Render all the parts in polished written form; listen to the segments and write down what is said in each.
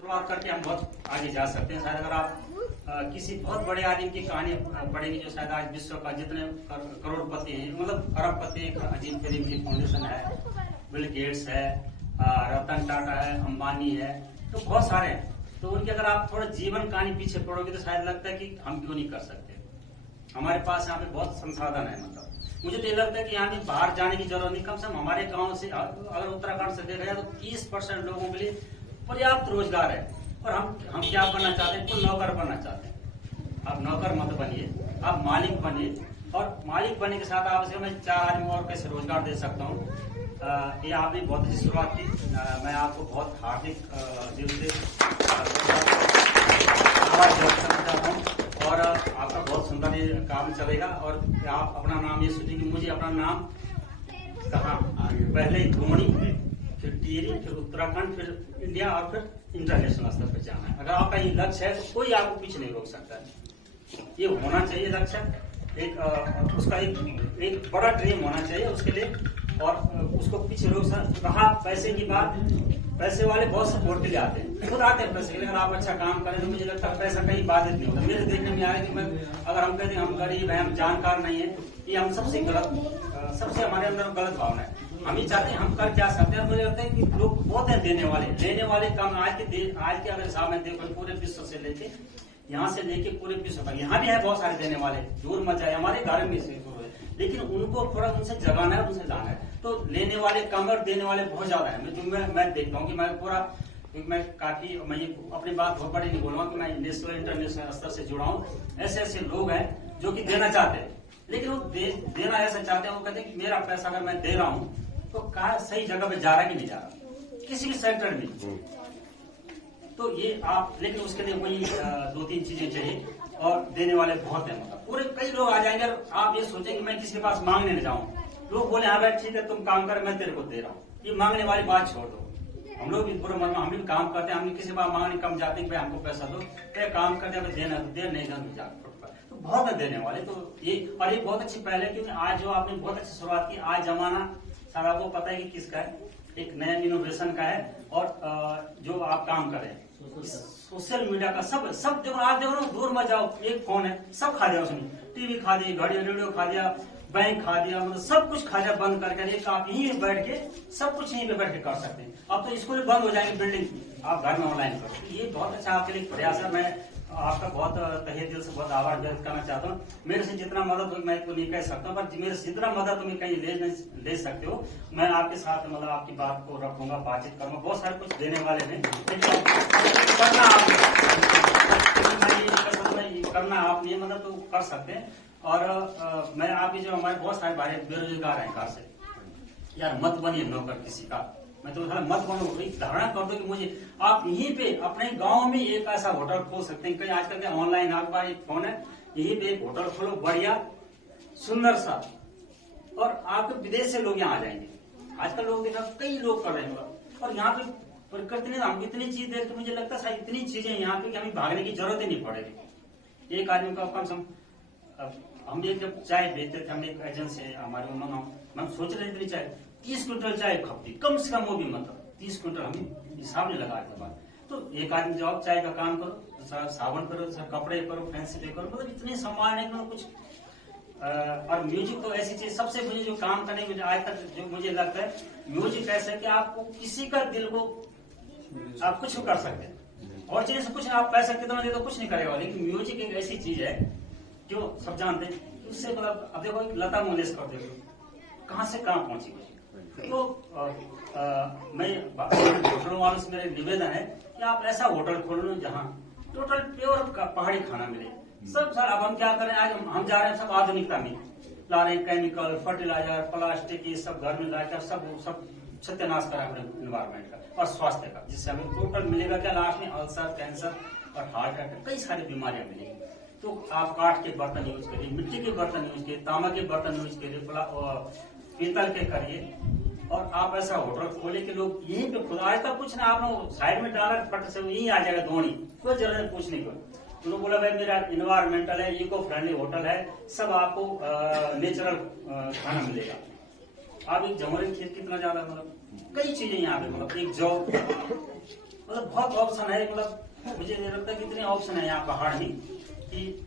शुरुआत करके हम बहुत आगे जा सकते हैं। शायद अगर आप किसी बहुत बड़े आदमी की कहानी पढ़ेंगे जो शायद आज विश्व का जितने करोड़पति हैं, मतलब अरबपति, अजीम प्रेम की फाउंडेशन है, बिल गेट्स है, रतन टाटा है, अंबानी है, तो बहुत सारे हैं। तो उनकी अगर आप थोड़ा जीवन कहानी पीछे पढ़ोगे तो शायद लगता है कि हम क्यों नहीं कर सकते। हमारे पास यहाँ पे बहुत संसाधन है। मतलब मुझे तो ये लगता है कि यहाँ भी बाहर जाने की जरूरत नहीं। कम से कम हमारे गांव से, अगर उत्तराखंड से देखा जाए तो 30% लोगों के लिए पर्याप्त रोजगार है। और हम क्या बनना चाहते हैं? कुल नौकर बनना चाहते हैं। आप नौकर मत बनिए, आप मालिक बनिए। और मालिक बनने के साथ आप मैं 4 आदमी और कैसे रोजगार दे सकता हूँ। ये आपने बहुत अच्छी शुरुआत की। मैं आपको बहुत हार्दिक दिल से चाहता हूँ। और आपका बहुत सुंदर ये काम चलेगा। और आप अपना नाम ये सोचेंगे मुझे अपना नाम कहाँ, पहले धोनी, फिर टिहरी, फिर उत्तराखंड, फिर इंडिया और फिर इंटरनेशनल स्तर पर जाना है। अगर आपका ये लक्ष्य है तो कोई आपको पीछे नहीं रोक सकता है। ये होना चाहिए लक्ष्य, एक उसका एक बड़ा ड्रीम होना चाहिए उसके लिए। और उसको पीछे रोक सकता। रहा पैसे की बात, पैसे वाले बहुत सपोर्ट के लिए आते हैं, खुद आते हैं पैसे के लिए। अगर आप अच्छा काम करें तो मुझे लगता है पैसा कहीं बाधित नहीं होता। मेरे देखने में आ रहा है कि मैं अगर हम कहते हैं हम गरीब हैं, हम जानकार नहीं है, ये हम सबसे गलत, सबसे हमारे अंदर गलत भावना है। हम ही चाहते हैं हम कर क्या सकते हैं। मुझे लगता है कि लोग बहुत हैं देने वाले, लेने वाले कम। आज के अगर हिसाब में देखो पूरे विश्व से लेके यहाँ से लेके पूरे विश्व तक, यहाँ भी है बहुत सारे देने वाले, दूर मत जाए, हमारे घर में से शुरू है। लेकिन उनको थोड़ा उनसे जगाना है, उनसे लाना है। तो लेने वाले कम और देने वाले बहुत ज्यादा है। मैं देखता हूँ कि मैं पूरा, मैं काफी, मैं ये अपनी बात बहुत बड़ी नहीं बोलूंगा कि मैं नेशनल इंटरनेशनल स्तर से जुड़ा हूँ। ऐसे ऐसे लोग हैं जो कि देना चाहते हैं, लेकिन वो देना ऐसा चाहते हैं, वो कहते हैं कि मेरा पैसा अगर मैं दे रहा हूँ तो कहा सही जगह पे जा रहा कि नहीं जा रहा, किसी भी सेक्टर में। तो ये आप, लेकिन उसके लिए वही 2-3 चीजें चाहिए। और देने वाले बहुत हैं। मतलब पूरे कई लोग आ जाएंगे। आप ये सोचें कि मैं किसी के पास मांगने न जाऊं। लोग बोले हाँ भाई ठीक है तुम काम कर, मैं तेरे को दे रहा हूँ। ये मांगने वाली बात छोड़ दो। हम लोग भी पूरे मन में हम भी काम करते हैं, हम भी किसी बार मांगने कम जाते हैं कि भाई हमको पैसा दो, क्या काम करते हैं, देना तो दे, नहीं देना जा। तो बहुत है देने वाले। तो ये, और ये बहुत अच्छी पहल है क्योंकि आज जो आपने बहुत अच्छी शुरुआत की। आज जमाना सारा आपको पता है कि किसका है, एक नया इनोवेशन का है। और जो आप काम कर रहे हैं सोशल मीडिया का, सब देखो। आप देखो ना, दूर मत जाओ, एक फोन है, सब खा दिया उसने। टीवी खा दी, घड़ी, रेडियो खा दिया, बैंक खा दिया, मतलब सब कुछ खा दिया बंद करके। एक आप यहीं बैठ के सब कुछ यहीं पे बैठ के कर सकते हैं। अब तो स्कूल बंद हो जाएंगे, बिल्डिंग आप घर में ऑनलाइन करो। ये बहुत अच्छा आपके लिए प्रयास है। मैं आपका बहुत तहे दिल से बहुत आभार व्यक्त करना चाहता हूँ। मेरे से जितना मदद हो मैं तो नहीं कह सकता हूँ, पर मेरे से जितना मदद तुम कहीं ले सकते हो, मैं आपके साथ मतलब आपकी बात को रखूंगा, बातचीत करूंगा। बहुत सारे कुछ देने वाले हैं, करना आप नहीं, मतलब तो कर सकते हैं। और मैं आपकी जो हमारे बहुत सारे भाई बेरोजगार हैं, घर से यार मत बनिए नौकर किसी का। मैं तो मत बनो, एक धारणा कर दो कि मुझे आप यहीं पे अपने गांव में एक ऐसा होटल खोल सकते हैं। कहीं आजकल के ऑनलाइन आपके पास एक फोन है, यहीं पे एक होटल खोलो बढ़िया सुंदर सा, और आपके विदेश से लोग यहाँ आ जाएंगे। आजकल लोग देखा कई लोग कर रहे हैं। और यहाँ पे प्रकृति ने हम इतनी चीज देख के मुझे लगता है इतनी चीजें यहाँ पे कि हमें भागने की जरूरत ही नहीं पड़ेगी। एक आदमी का कम से कम, हम एक जब चाय बेचते थे, हम एक एजेंसी है हमारे, हम सोच रहे थे चाय 30 क्विंटल चाय खपती कम से कम, वो भी मतलब 30 क्विंटल हमें हिसाब नहीं लगा के बाद। तो एक आदमी जब चाय का काम करो, साबुन करो, कपड़े करो, फैंसी पे करो, मतलब इतने सामान है मतलब कुछ। और म्यूजिक तो ऐसी चीज, सबसे मुझे जो काम करने में आज तक जो मुझे लगता है, म्यूजिक ऐसा है कि आपको किसी का दिल को आप कुछ कर सकते हैं। और चीजें से कुछ आप पैसा कितना दे तो कुछ नहीं करेगा, लेकिन म्यूजिक एक ऐसी चीज है जो सब जानते हैं। उससे मतलब अब देखो लता मंगेशकर देखो कहाँ से कहाँ पहुंची हुई। तो मैं होटलों वालों से मेरा निवेदन है कि आप ऐसा होटल खोल लो जहाँ टोटल प्योर पहाड़ी खाना मिले। सब सर अब हम क्या करें, आज हम जा रहे हैं सब आधुनिकता में ला रहे हैं, केमिकल, फर्टिलाइजर, प्लास्टिक, ये सब घर में लाकर सब सत्यानाश करा अपने इन्वायरमेंट का और स्वास्थ्य का, जिससे हमें टोटल मिलेगा क्या लास्ट में, अल्सर, कैंसर और हार्ट अटैक, कई सारी बीमारियां मिलेंगी। तो आप काठ के बर्तन यूज करिए, मिट्टी के बर्तन यूज करिए, तांबा के बर्तन यूज करिए, पीतल के करिए, और आप ऐसा होटल खोले कि लोग यहीं पे खुद आज तक कुछ ना आपने साइड में डाला फट से यहीं आ जाएगा धोनी, कोई जरूरत नहीं पूछने को। उन्होंने बोला भाई मेरा इन्वायरमेंटल है, इको फ्रेंडली होटल है, सब आपको नेचुरल खाना मिलेगा। आप एक जमोरी खेत कितना ज्यादा मतलब कई चीजें यहाँ पे मतलब एक जॉब मतलब बहुत ऑप्शन है। मतलब मुझे नहीं लगता कि इतने ऑप्शन है यहाँ पहाड़ में कि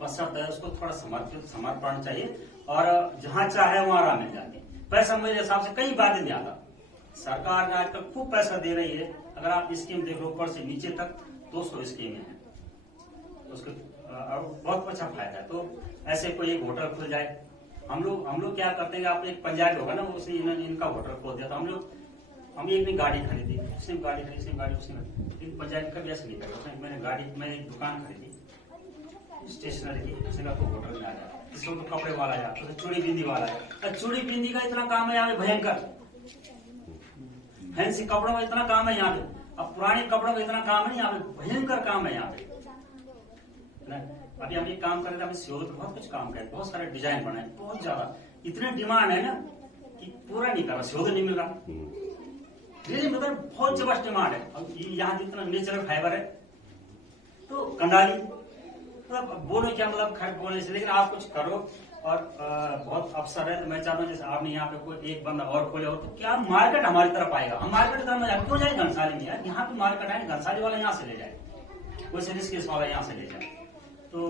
बस है उसको थोड़ा समर्पण चाहिए और जहाँ चाहे वहाँ आराम मिल जाती। पैसा मेरे हिसाब से कई बातें नहीं आता। सरकार ने आजकल खूब पैसा दे रही है, अगर आप स्कीम देख लो ऊपर से नीचे तक 200 स्कीमें हैं, उसके बहुत अच्छा फायदा है। तो ऐसे कोई एक होटल खुल जाए, हम लोग क्या करते हैं, आप एक पंजाबी होगा ना उसने इनका होटल खोल दिया, तो हम एक भी गाड़ी खरीदी, उसने गाड़ी खरीदी, उसने गाड़ी उसने, लेकिन पंजाबी का भी ऐसे नहीं करेगा। मैंने एक दुकान खरीदी स्टेशनरी की, उसने कहा तो होटल में आ जाए, इसको तो कपड़े वाला आया, तो चूड़ी बिंदी वाला है। चूड़ी बिंदी का इतना काम है यहाँ पे भयंकर, फैंसी कपड़ों का इतना काम है यहाँ पे, अब पुराने कपड़ों का इतना काम है यहाँ पे, भयंकर काम है यहाँ पे। अभी हम एक काम कर रहे थे, अभी सियोल पे बहुत कुछ काम करे, बहुत सारे डिजाइन बनाए, बहुत ज्यादा, इतने डिमांड है ना कि पूरा नहीं कर रहा, सियोल नहीं मिल रहा, मतलब बहुत जबरदस्त डिमांड है। अब यहाँ जितना नेचुरल फाइबर है तो कंडाली, मतलब बोलो क्या मतलब खैर बोलने से, लेकिन आप कुछ करो और बहुत अवसर है। तो मैं चाहता हूँ जैसे आपने यहाँ पे कोई एक बंदा और खोले हो तो क्या मार्केट हमारी तरफ आएगा, हम मार्केट की तरफ क्यों जाए घनसाली में यार, यहाँ पे मार्केट है, घनसाली वाला यहाँ से ले जाए, कोई ऋषिकेश वाला यहाँ से ले जाए। तो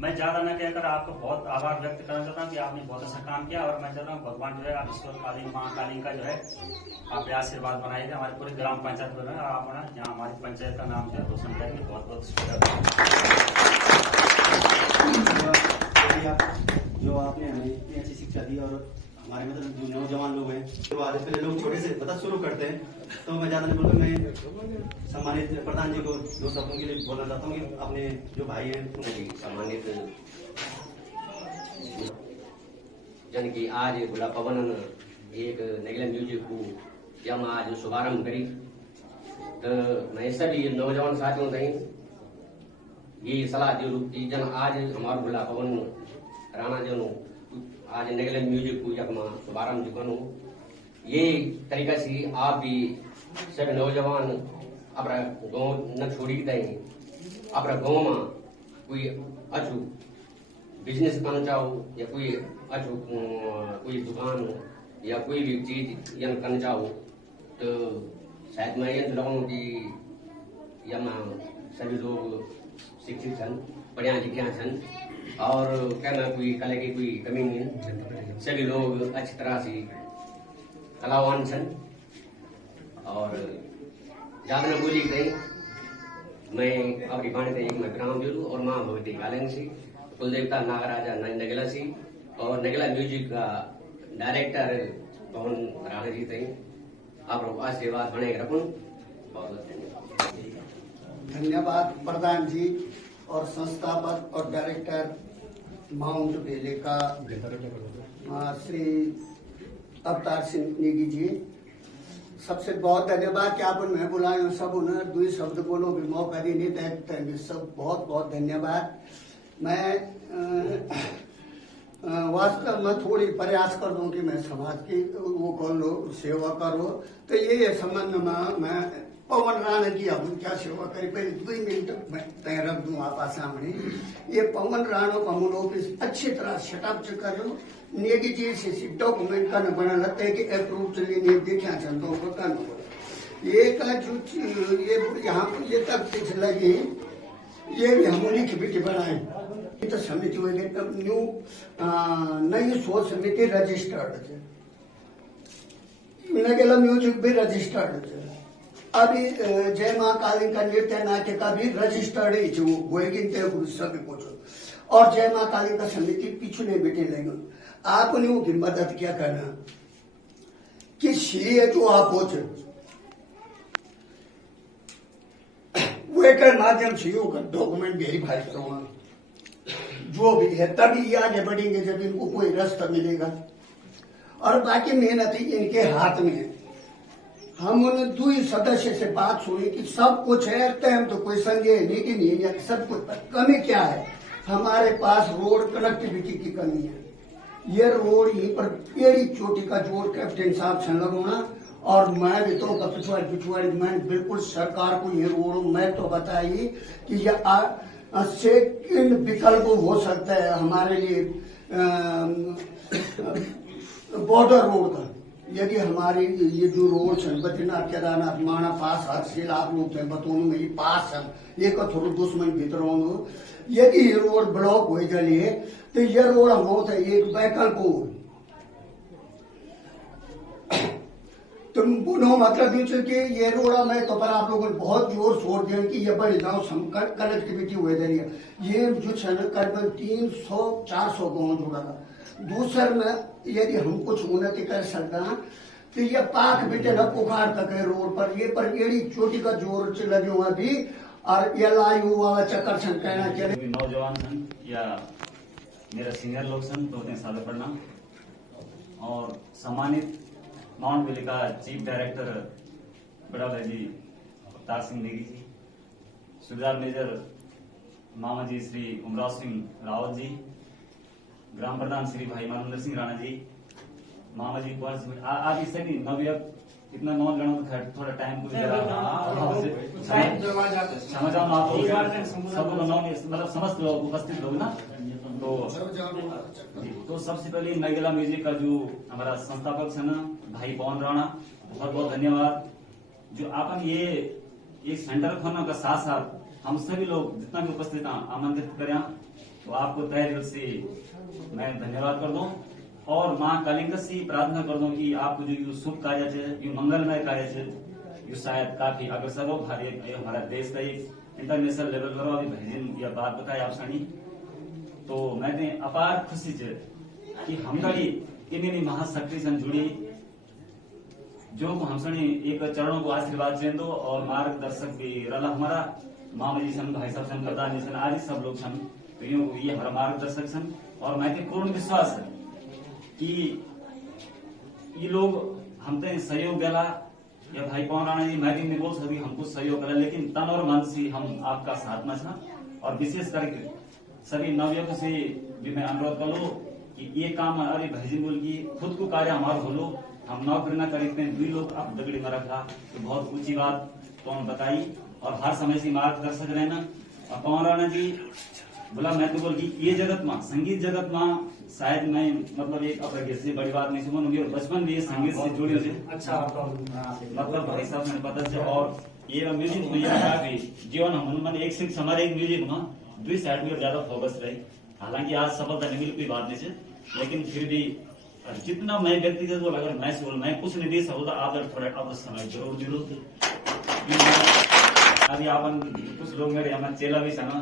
मैं ज्यादा न कहकर आपको बहुत आभार व्यक्त करना चाहता हूँ कि आपने बहुत अच्छा काम किया और मैं चाहता हूँ भगवान जो है आप ईश्वर काली माँ काली का जो है आप आशीर्वाद बनाइए, हमारे पूरे ग्राम पंचायत में आप ना यहाँ हमारी पंचायत का नाम जो है रोशन करेंगे। बहुत बहुत शुक्रिया जो आपने हमें इतनी अच्छी शिक्षा दी। और हमारे मतलब जो नौजवान लोग हैं तो आज पहले लोग छोटे से पता शुरू करते हैं, तो मैं ज्यादा नहीं बोलूँगा, मैं सम्मानित प्रधान जी को दो शब्दों के लिए बोलना चाहता हूँ कि अपने जो भाई हैं उनको सम्मानित जन की आज गुला पवन एक नेगला म्यूजिक को जब आज शुभारंभ करी, तो मैं सभी नौजवान साथियों से ये सलाह दे की जन आज हमारे गुला पवन राणा जन आज नेगला म्यूजिक को जब शुभारंभ जो करूँ, ये तरीका से आप भी सभी नौजवान अपना गाँव न छोड़ी दें, अपना गाँव में कोई अच्छू बिजनेस करना चाहो या कोई अच्छू कोई दुकान या कोई भी चीज या करना चाहो, तो शायद मैं ये लगूँ कि यहाँ सभी लोग शिक्षित छन, बढ़िया लिखिया छन और कहना कोई कला की कोई कमी नहीं है, सभी लोग अच्छी तरह से कलावान छन। और ज्यादा न बोली गई, मैं अपनी बाणी एक मैं ग्राम जोलू और माँ भगवती कालंग सी, कुलदेवता नागराजा नगला सी और नगला म्यूजिक का डायरेक्टर पवन राणा जी थे। आप लोग आशीर्वाद बने रखूं, बहुत धन्यवाद प्रधान जी और संस्थापक और डायरेक्टर माउंट बेले का श्री अवतार सिंह नेगी जी, सबसे बहुत धन्यवाद कि आप मैं बुलाए सब उन्हें दुई शब्द बोलो भी मौका देने तक सब बहुत बहुत धन्यवाद। मैं वास्तव में थोड़ी प्रयास कर दूं कि मैं समाज की वो कर लो सेवा करो, तो ये संबंध में मैं पवन राणा जी हम क्या सेवा करी पहले 2 मिनट मैं रख दूं आप सामने। ये पवन राणा का मूल ऑफिस अच्छी तरह सेटअप करो, नेगी जी से डॉक्यूमेंट करना बना लगता है कि अप्रूव चलिए देखा चंदों को करना ये का जो ये यहाँ ये तक कुछ लगी, ये भी हम उन्हीं की बेटी बनाए तो समिति हो गई न्यू नई सोच समिति रजिस्टर्ड है, नगेला म्यूजिक भी रजिस्टर्ड है, अभी जय माँ काली का नृत्य नाट्य का भी रजिस्टर्ड ही जो होगी सभी कुछ, और जय माँ काली का समिति पिछले बेटे लगे। आप उन्हीं की मदद क्या करना कि सीए जो आप हो वो माध्यम से डॉक्यूमेंट वेरीफाई करवाना जो भी है, तभी ये आगे बढ़ेंगे जब इनको कोई रास्ता मिलेगा। और बाकी मेहनत इनके हाथ में है। हम उन 2 सदस्य से बात सुनी कि सब कुछ है, हम तो कोई संदेह नहीं कि नहीं सब कुछ, कमी क्या है हमारे पास रोड कनेक्टिविटी की कमी है। ये रोड यहीं पर एड़ी चोटी का जोड़ कैप्टन साहब से लगोना और मैं भी तो पिछवाड़ी मैंने बिल्कुल सरकार को ये रोड मैं तो बताई कि ये सेकंड विकल्प हो सकता है हमारे लिए बॉर्डर रोड का। यदि हमारी ये जो रोड है बद्रीनाथ केदारनाथ माना पास हर्षिल आप लोग बतौन में ये पास है ये का थोड़ा दुश्मन भीतर यदि ये रोड ब्लॉक हो जाए तो ये रोड हम होता है एक वैकल्प हो तो बोलो मतलब कि ये रोड़ा में तो पर आप लोगों ने बहुत जोर शोर दिया कि ये बड़ी गाँव कनेक्टिविटी हुए दे ये जो है करीबन 300-400 गाँव जुड़ा था। दूसर में यदि हम कुछ उन्नति कर सकते हैं तो ये पाक बेटे न पुकार तक है रोड पर ये पर एड़ी चोटी का जोर लगे हुआ भी और ये लायु वाला चक्कर सन कहना चले नौजवान सन या मेरा सीनियर लोग सन तो साल पढ़ना और सम्मानित माउंट वैली का चीफ डायरेक्टर बड़ा भाई जी अवतार सिंह नेगी जी, सूबेदार मेजर मामा जी श्री उमराव सिंह रावत जी, ग्राम प्रधान श्री भाई मानंदर सिंह राणा जी, मामा जी कुंवर सिंह आज इससे भी नवयुवक इतना नौ गणों का थोड़ा टाइम को क्षमा चाहूँ आप सब मतलब समस्त लोग उपस्थित लोग ना तो सबसे पहले नगेला म्यूजिक का जो हमारा संस्थापक है ना भाई पवन राणा बहुत बहुत धन्यवाद जो आपन ये एक सेंटर खोलने का साथ साथ हम सभी लोग जितना भी उपस्थित हैं आमंत्रित करें तो आपको तहे दिल से मैं धन्यवाद कर दूं और माँ कालिंग से प्रार्थना कर दूं कि आपको जो शुभ कार्य है यो मंगलमय कार्य है यो शायद काफी अग्रसर हो हमारा देश का एक इंटरनेशनल लेवल पर अभी भजन या बात बताए आप सनी तो मैंने अपार खुशी है कि हमगढ़ी इन महाशक्ति से जुड़ी जो हम सनी एक चरणों को आशीर्वाद चें दो और मार्गदर्शक भी रला हमारा मामा जी सन भाई साहब सन प्रधान जी सन आदि सब लोग सन तो ये हमारा मार्गदर्शक सन और मैं पूर्ण विश्वास है कि ये लोग हमसे सहयोग दिला या भाई पवन राणा जी मैं नहीं बोल सकती हमको सहयोग करा लेकिन तन और मन से हम आपका साथ में था और विशेष करके सभी नवयुवकों से भी मैं अनुरोध करूँ कि ये काम अरे भाईजी बोल की खुद को कार्य हमारा बोलो हम नौकरी न करते हैं 2 लोग अब दगड़ी में रखा तो बहुत ऊंची बात तो बताई और हर समय से मार्गदर्शक रहना और पवन राणा जी बोला मैं तो बोल की ये जगत में संगीत जगत में शायद मैं मतलब एक अपने से बड़ी बात नहीं सुन और बचपन भी संगीत से जुड़ी हुई अच्छा मतलब भाई साहब ने पता चला और ये म्यूजिक में काफी जीवन हम एक सिर्फ हमारे एक म्यूजिक में 2 साइड में ज्यादा फोकस रही हालांकि आज सफलता नहीं मिली कोई बात नहीं है लेकिन फिर भी जितना मैं व्यक्तिगत बोल अगर मैं बोल मैं कुछ नहीं दे सकता आप थोड़ा अब समय जरूर जरूर अभी आप कुछ लोग मेरे हमारे चेला भी सना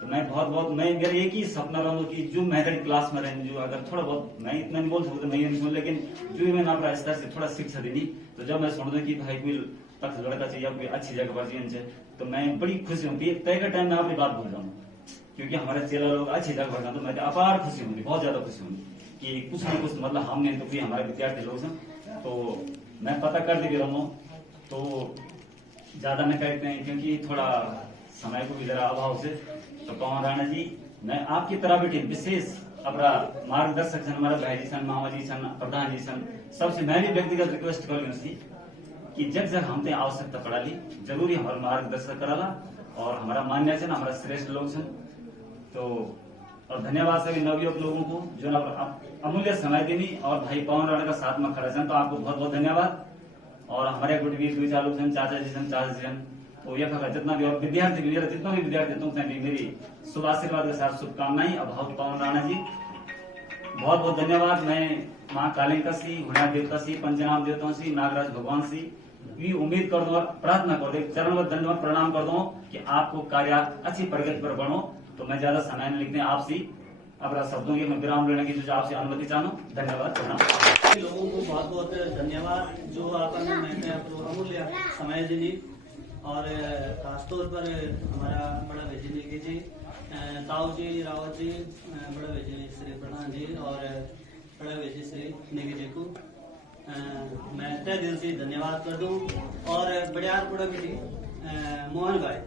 तो मैं बहुत मैं मेरा एक ही सपना रहूँ कि जो मेहनत क्लास में रहें जो अगर थोड़ा बहुत मैं इतना नहीं बोल सकता मैं ये नहीं बोल लेकिन जो मैंने अपना स्तर से थोड़ा शिक्षा देनी तो जब मैं सुन कि भाई कोई तक लड़का चाहिए कोई अच्छी जगह पर जीवन चाहिए तो मैं बड़ी खुशी होती है तय का टाइम में अपनी बात भूल जाऊँ क्योंकि हमारे चेला लोग अच्छी जगह पर तो मैं अपार खुशी होती बहुत ज्यादा खुशी होती कि कुछ न कुछ मतलब हमने तो कोई हमारे विद्यार्थी लोग हैं तो मैं पता कर दे रहा हूँ तो ज्यादा न करते हैं क्योंकि थोड़ा समय को भी जरा अभाव से तो पवन राणा जी मैं आपकी तरह बेटी विशेष अपना मार्गदर्शक सन हमारा भाई जी सन मामा जी सन प्रधान जी सन सबसे मैं भी व्यक्तिगत रिक्वेस्ट कर कि जब जब हमने आवश्यकता पड़ा ली जरूरी हमारा मार्गदर्शक कराला और हमारा मान्य है हमारा श्रेष्ठ लोग सन तो और धन्यवाद सभी नवयुवक लोगों को जो अमूल्य समय देनी और भाई पवन राणा का साथ में खड़ा सन तो आपको बहुत बहुत धन्यवाद और हमारे गुटवीर 2 चालू सन चाचा जी सन तो यह जितना भी और विद्यार्थी भी जितना भी विद्यार्थी भी मेरी शुभ आशीर्वाद के साथ शुभकामनाएं अब भाव पवन राणा जी बहुत बहुत धन्यवाद मैं माँ कालिंका सी हुणा देवता सी पंचनाम देवताओं सी नागराज भगवान सी भी उम्मीद कर दो प्रार्थना कर दो चरणबद्ध धन्यवाद प्रणाम कर दो कि आपको कार्य अच्छी प्रगति पर बढ़ो तो मैं ज्यादा समय नहीं लिखते आपसे अपना शब्दों की मैं विराम लेने की जो आपसे अनुमति चाहूँ धन्यवाद प्रणाम लोगों को बहुत बहुत धन्यवाद जो आपने अमूल्य समय दी और खासतौर पर हमारा बड़ा भेजने जी ताऊ जी रावत जी बड़ा भेजने श्री प्रधान जी और बड़ा भेजे श्री नेगी जी को मैं तय दिल से धन्यवाद कर दूं और बड़ियार बड़ा बेटी मोहन भाई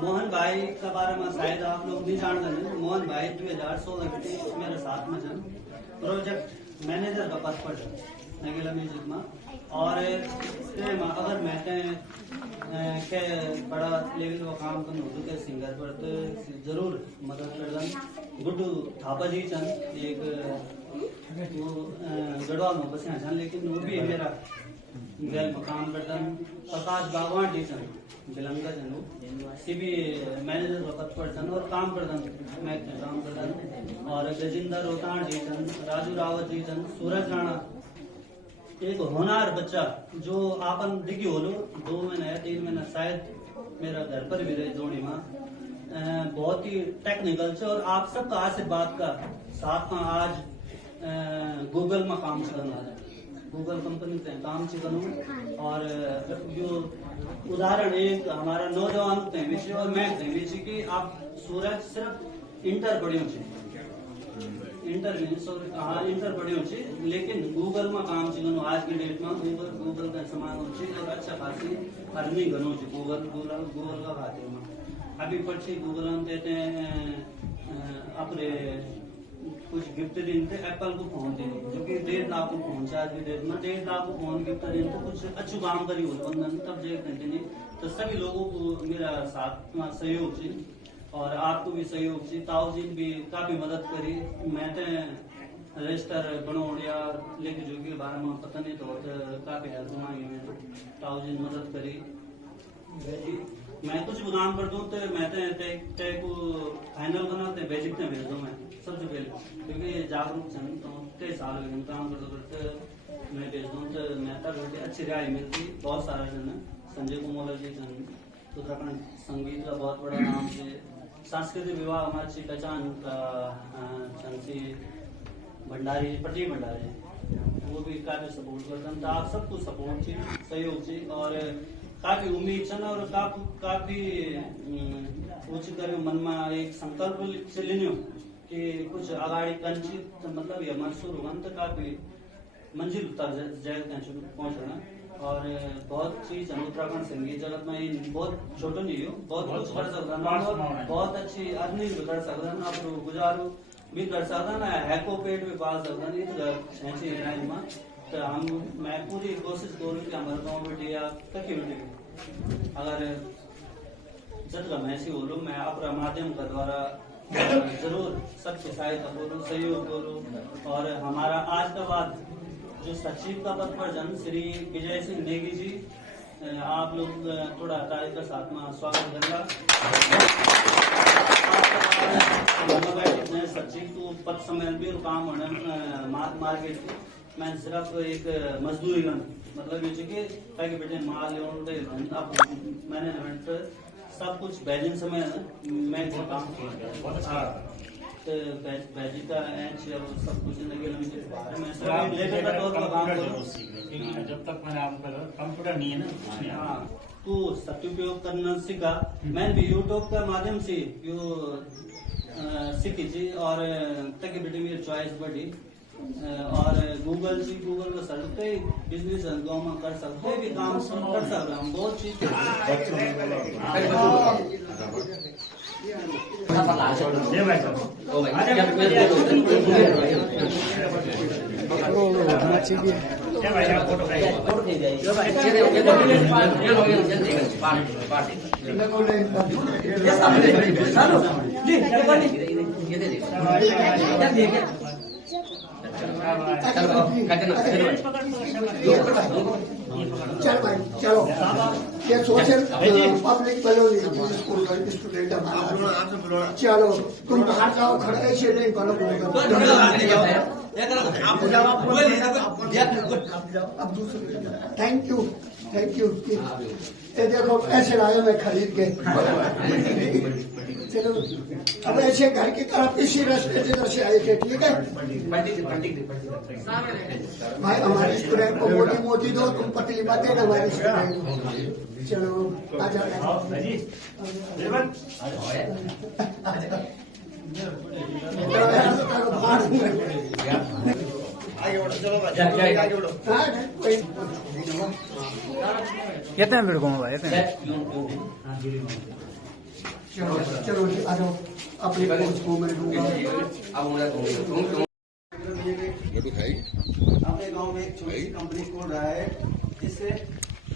मोहन भाई के बारे में शायद आप लोग नहीं जानते हैं। मोहन भाई 2016 के मेरे साथ में जन प्रोजेक्ट मैनेजर का पद पर नगीला म्यूजिक में। और अगर मैं के बड़ा लेवल का काम करना हो तो सिंगर पर तो जरूर मदद कर। गुड्डू थापा जी चंद एक वो गढ़वाल में बसे छन, लेकिन वो भी मेरा गैर में काम करता। प्रकाश बागवान जी चंद बिलंगा चंद सी भी मैनेजर का पद पर छन और काम करता। मैं काम करता। और गजिंदर रोहतान जी चंद, राजू रावत जी चंद, सूरज राणा एक होनहार बच्चा जो आपन दिखी होलो 2 महीने 3 महीने शायद मेरा घर पर भी रहे जोड़ी में। बहुत ही टेक्निकल से और आप सबका आशीर्वाद का साथ में आज गूगल में काम करना है। गूगल कंपनी से काम करूँ। और जो उदाहरण एक हमारा नौजवान विषय और मैं विषय की आप सूरज सिर्फ इंटर पढ़ी इंटर पढ़ी लेकिन गूगल में काम करूँ। आज की डेट में गूगल का इस्तेमाल और अच्छा खासी अर्निंग करूँ गूगल का खाते में। अभी पढ़ी गूगल में देते हैं अपने कुछ गिफ्ट दिन थे एप्पल को फोन देने जो कि 1.5 लाख को फोन आज की डेट में 1.5 लाख को फोन गिफ्ट दिन तो कुछ अच्छी काम करी हो तब जे तो सभी लोगों को मेरा साथ में सहयोग से और आपको भी सहयोग से। ताऊ जी भी काफी मदद करी। मैं तो रजिस्टर बनाओ या लेके जो के बारे में पता नहीं तो काफी हेल्प मांगी मैं ताऊ जी ने मदद करी। मैं कुछ भी काम कर दूं तो मैं तय को फाइनल बना तो बेसिक में भेज दूं मैं सबसे पहले, क्योंकि जागरूक तो 3 साल हो गए काम करते मैं भेज दूं तो मैं तक अच्छी राय मिलती। बहुत सारा जन संजय कुमार जी उत्तराखंड संगीत का बहुत बड़ा नाम से सांस्कृतिक विभाग हमारी अच्छी पहचान का भंडारी प्रदीप भंडारी वो भी काफी सपोर्ट करते हैं। तो आप सबको सपोर्ट थी सहयोग थी और काफी उम्मीद छन और काफी कुछ करे मन में एक संकल्प से लेने कि कुछ अगाड़ी कंचित मतलब ये मंसूर होगा तो काफी मंजिल तक जाए पहुंचना। और बहुत चीज उत्तराखंड संगीत जगत में बहुत छोटो नहीं हो बहुत कुछ कर सकता बहुत अच्छी अर्निंग भी कर सकता आप गुजारू भी कर सकता ना हैको पेट भी पाल सकता नहीं लाइन में। तो मैं पूरी कोशिश करूँ कि हमारे गाँव बेटी या ककी बेटी अगर जब का मैसी हो लो मैं अपना माध्यम का द्वारा जरूर सबकी सहायता करूँ सहयोग करूँ। और हमारा आज का बाद जो सचिव का पद पर जन श्री विजय सिंह नेगी जी आप लोग थोड़ा तारीख का साथ में स्वागत करेगा। सचिव को पद सम्मेलन भी काम होने मार्केट मैं सिर्फ एक मजदूरी मतलब ये कि बेटे माल मैनेजमेंट सब कुछ बैजिंग समय मैं काम किया बैजी का सब कुछ जब तक मैंने आपका कंप्यूटर नहीं है ना हाँ तो सदुपयोग करना सीखा। मैं भी यूट्यूब का माध्यम से सीखी थी और तक बेटे मेरी चॉइस बढ़ी। और गूगल का सर्च पे बिजनेस गाँव में कर सकते भी काम कर सकते हम बहुत चीज चल भाई चलो ये सोशल पब्लिक स्कूल का स्टूडेंट चलो तुम बाहर जाओ खड़े ऐसे नहीं करो अब दूसरे थैंक यू ये देखो ऐसे लाए मैं खरीद के चलो अब ऐसे घर की तरफ इसी रास्ते से आए थे ठीक है भाई हमारे स्टूडेंट को मोटी दो तुम पतली मत देना हमारे स्टूडेंट चलो आ जाओ कितने लड़कों में भाई चलो जी आ जाओ, अपने कोच को मैं दूंगा। अब मैं अपने गांव में एक छोटी सी कंपनी खोल रहा है, जिससे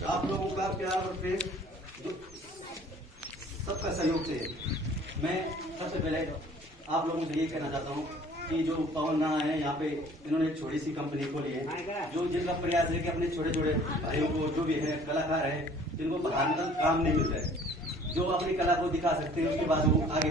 आप लोगों का प्यार और प्रेम सबका सहयोग से मैं सबसे पहले आप लोगों से ये कहना चाहता हूँ कि जो पवन राणा है यहाँ पे, इन्होंने एक छोटी सी कंपनी खोली है, जो जिनका प्रयास है कि अपने छोटे छोटे भाइयों को, जो भी है कलाकार है, जिनको बाहर काम नहीं मिलता है, जो अपनी कला को दिखा सकते हैं, उसके बाद वो आगे